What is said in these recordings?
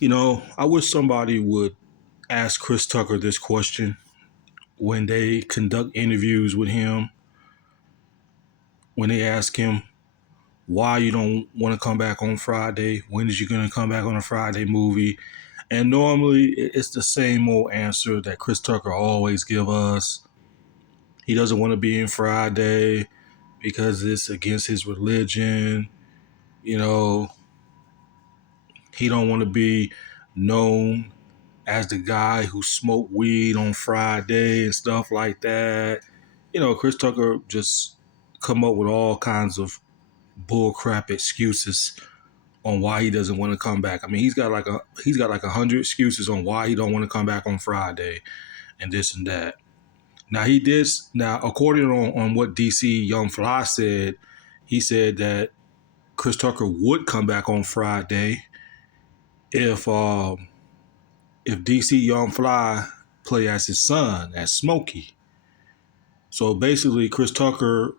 I wish somebody would ask Chris Tucker this question when they conduct interviews with him, when they ask him why you don't want to come back on Friday, when is you going to come back on a Friday movie? And normally it's the same old answer that Chris Tucker always give us. He doesn't want to be in Friday because it's against his religion. You know, he don't want to be known as the guy who smoked weed on Friday and stuff like that. Chris Tucker just come up with all kinds of bullcrap excuses on why he doesn't want to come back. I mean, he's got like 100 excuses on why he don't want to come back on Friday and this and that. Now he did. Now, according on what DC Young Fly said, he said that Chris Tucker would come back on Friday if DC Young Fly play as his son, as Smokey. So basically, Chris Tucker,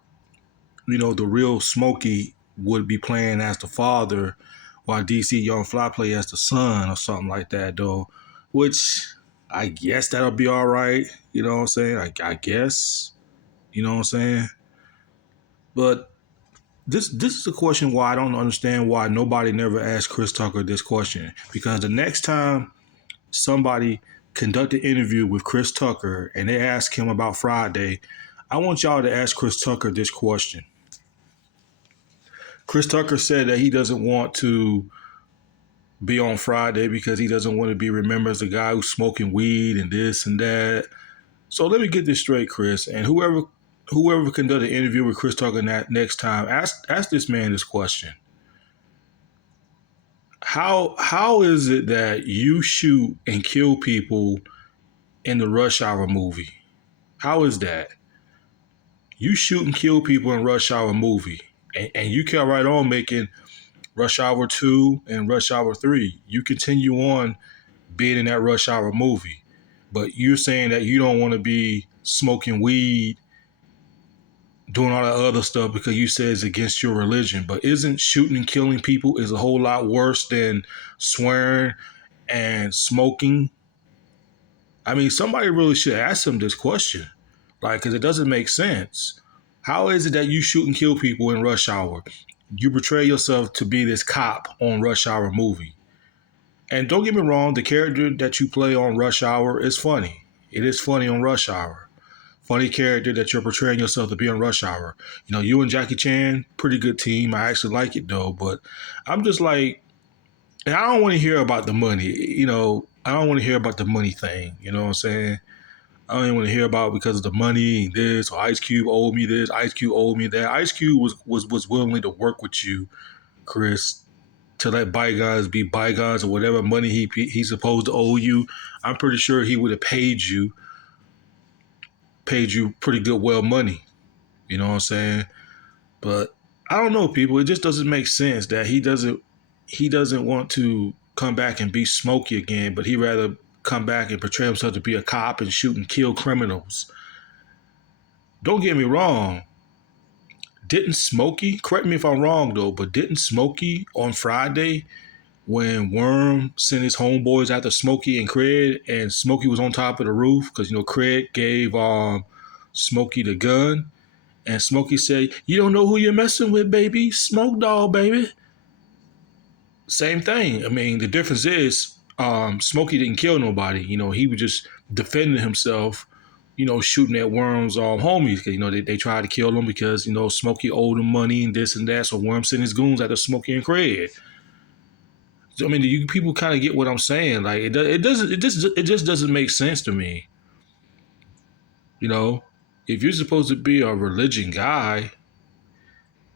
the real Smokey, would be playing as the father, while DC Young Fly play as the son or something like that, though. Which I guess that'll be all right. You know what I'm saying? I guess. You know what I'm saying? But this is a question why I don't understand why nobody never asked Chris Tucker this question. Because the next time somebody conduct an interview with Chris Tucker and they ask him about Friday, I want y'all to ask Chris Tucker this question. Chris Tucker said that he doesn't want to be on Friday because he doesn't want to be remembered as the guy who's smoking weed and this and that. So let me get this straight, Chris. And whoever conduct an interview with Chris Tucker next time, ask this man this question. How is it that you shoot and kill people in the Rush Hour movie? How is that? You shoot and kill people in Rush Hour movie, and you carry right on making Rush Hour 2 and Rush Hour 3. You continue on being in that Rush Hour movie, but you're saying that you don't want to be smoking weed, doing all that other stuff because you say it's against your religion. But isn't shooting and killing people is a whole lot worse than swearing and smoking? I mean, somebody really should ask him this question, because it doesn't make sense. How is it that you shoot and kill people in Rush Hour? You portray yourself to be this cop on Rush Hour movie. And don't get me wrong, the character that you play on Rush Hour is funny. It is funny on Rush Hour. Funny character that you're portraying yourself to be on Rush Hour. You and Jackie Chan, pretty good team. I actually like it though, but I'm just like, and I don't want to hear about the money. I don't want to hear about the money thing. You know what I'm saying? I don't even want to hear about because of the money, this, or Ice Cube owed me this, Ice Cube owed me that. Ice Cube was willing to work with you, Chris, to let bygones be bygones, or whatever money he's supposed to owe you. I'm pretty sure he would have paid you pretty good money. You know what I'm saying? But I don't know, people. It just doesn't make sense that he doesn't want to come back and be Smokey again, but he'd rather come back and portray himself to be a cop and shoot and kill criminals. Don't get me wrong. Didn't Smokey, correct me if I'm wrong though, but didn't Smokey on Friday, when Worm sent his homeboys after Smokey and Craig, and Smokey was on top of the roof because Craig gave Smokey the gun, and Smokey said, "You don't know who you're messing with, baby. Smoke dog, baby." Same thing. I mean, the difference is Smokey didn't kill nobody. He was just defending himself, shooting at Worm's homies. They tried to kill him because, Smokey owed him money and this and that. So Worm sent his goons after Smokey and Craig. I mean, you people kind of get what I'm saying. Like it just doesn't make sense to me. If you're supposed to be a religion guy,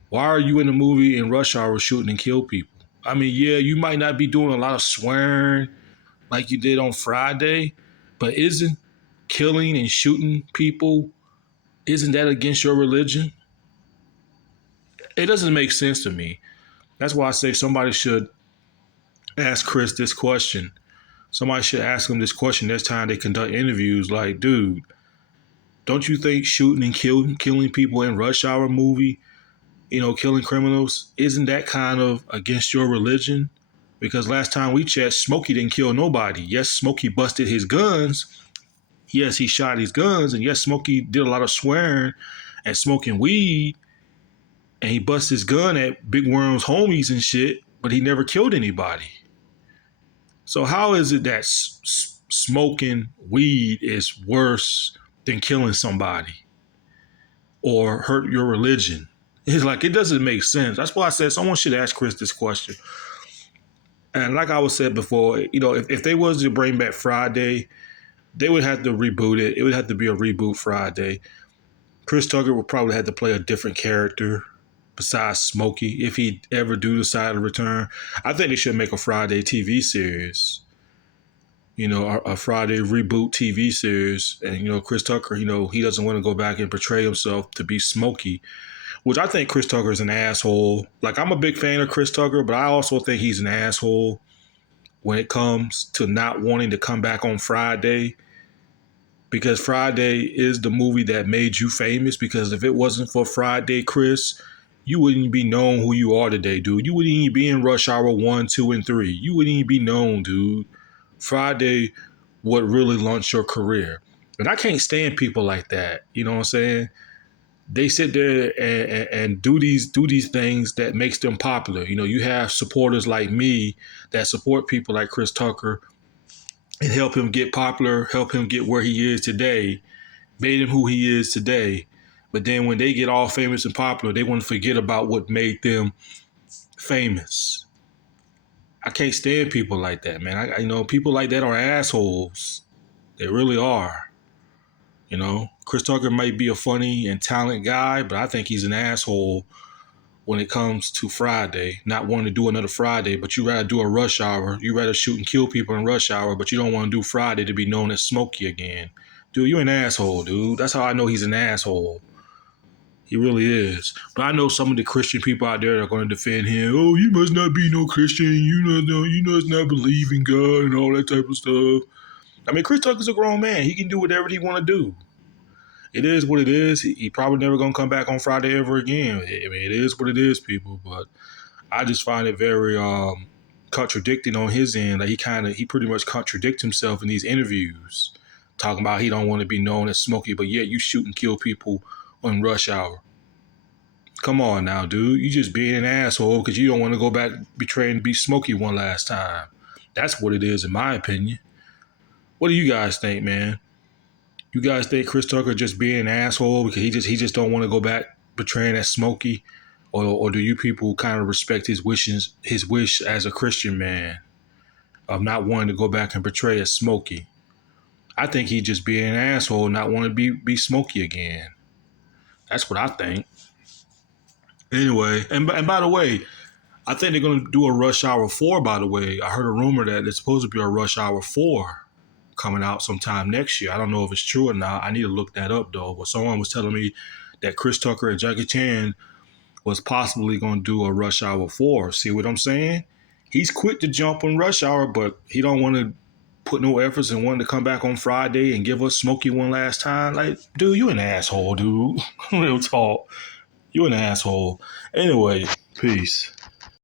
why are you in the movie in Rush Hour shooting and kill people? I mean, yeah, you might not be doing a lot of swearing like you did on Friday, but isn't killing and shooting people, isn't that against your religion? It doesn't make sense to me. That's why I say somebody should ask Chris this question. Somebody should ask him this question next time they conduct interviews. Like, dude, don't you think shooting and killing people in Rush Hour movie, killing criminals, isn't that kind of against your religion? Because last time we checked, Smokey didn't kill nobody. Yes, Smokey busted his guns. Yes, he shot his guns. And yes, Smokey did a lot of swearing and smoking weed. And he busted his gun at Big Worm's homies and shit. But he never killed anybody. So how is it that smoking weed is worse than killing somebody or hurt your religion? It's like, it doesn't make sense. That's why I said someone should ask Chris this question. And like I was said before, if they was to bring back Friday, they would have to reboot it. It would have to be a reboot Friday. Chris Tucker would probably have to play a different character besides Smokey if he ever do decide to return. I think they should make a Friday TV series. A Friday reboot TV series. And, Chris Tucker, he doesn't want to go back and portray himself to be Smokey, which I think Chris Tucker is an asshole. Like, I'm a big fan of Chris Tucker, but I also think he's an asshole when it comes to not wanting to come back on Friday, because Friday is the movie that made you famous. Because if it wasn't for Friday, Chris, you wouldn't be known who you are today, dude. You wouldn't even be in Rush Hour 1, 2, and 3. You wouldn't even be known, dude. Friday would really launch your career. And I can't stand people like that. You know what I'm saying? They sit there and do these things that makes them popular. You have supporters like me that support people like Chris Tucker and help him get popular, help him get where he is today, made him who he is today. But then when they get all famous and popular, they want to forget about what made them famous. I can't stand people like that, man. People like that are assholes. They really are. Chris Tucker might be a funny and talented guy, but I think he's an asshole when it comes to Friday, not wanting to do another Friday, but you rather do a Rush Hour. You rather shoot and kill people in Rush Hour, but you don't want to do Friday to be known as Smokey again. Dude, you're an asshole, dude. That's how I know he's an asshole. He really is. But I know some of the Christian people out there are going to defend him. Oh, you must not be no Christian. You must not believe in God and all that type of stuff. I mean, Chris Tucker's a grown man. He can do whatever he want to do. It is what it is. He probably never going to come back on Friday ever again. I mean, it is what it is, people. But I just find it very contradicting on his end. Like, he pretty much contradicts himself in these interviews, talking about he don't want to be known as Smokey, but yet you shoot and kill people on Rush Hour. Come on now, dude. You just being an asshole because you don't want to go back betraying to be Smokey one last time. That's what it is, in my opinion. What do you guys think, man? You guys think Chris Tucker just being an asshole because he just don't want to go back betraying as Smokey, or do you people kind of respect his wish as a Christian man of not wanting to go back and portray as Smokey? I think he just being an asshole, not wanting to be Smokey again. That's what I think. Anyway, and by the way, I think they're going to do a Rush Hour 4, by the way. I heard a rumor that there's supposed to be a Rush Hour 4 coming out sometime next year. I don't know if it's true or not. I need to look that up, though. But someone was telling me that Chris Tucker and Jackie Chan was possibly going to do a Rush Hour 4. See what I'm saying? He's quick to jump on Rush Hour, but he don't want to put no efforts and wanting to come back on Friday and give us Smokey one last time. Like, dude, you an asshole, dude. Real talk. You an asshole. Anyway, peace.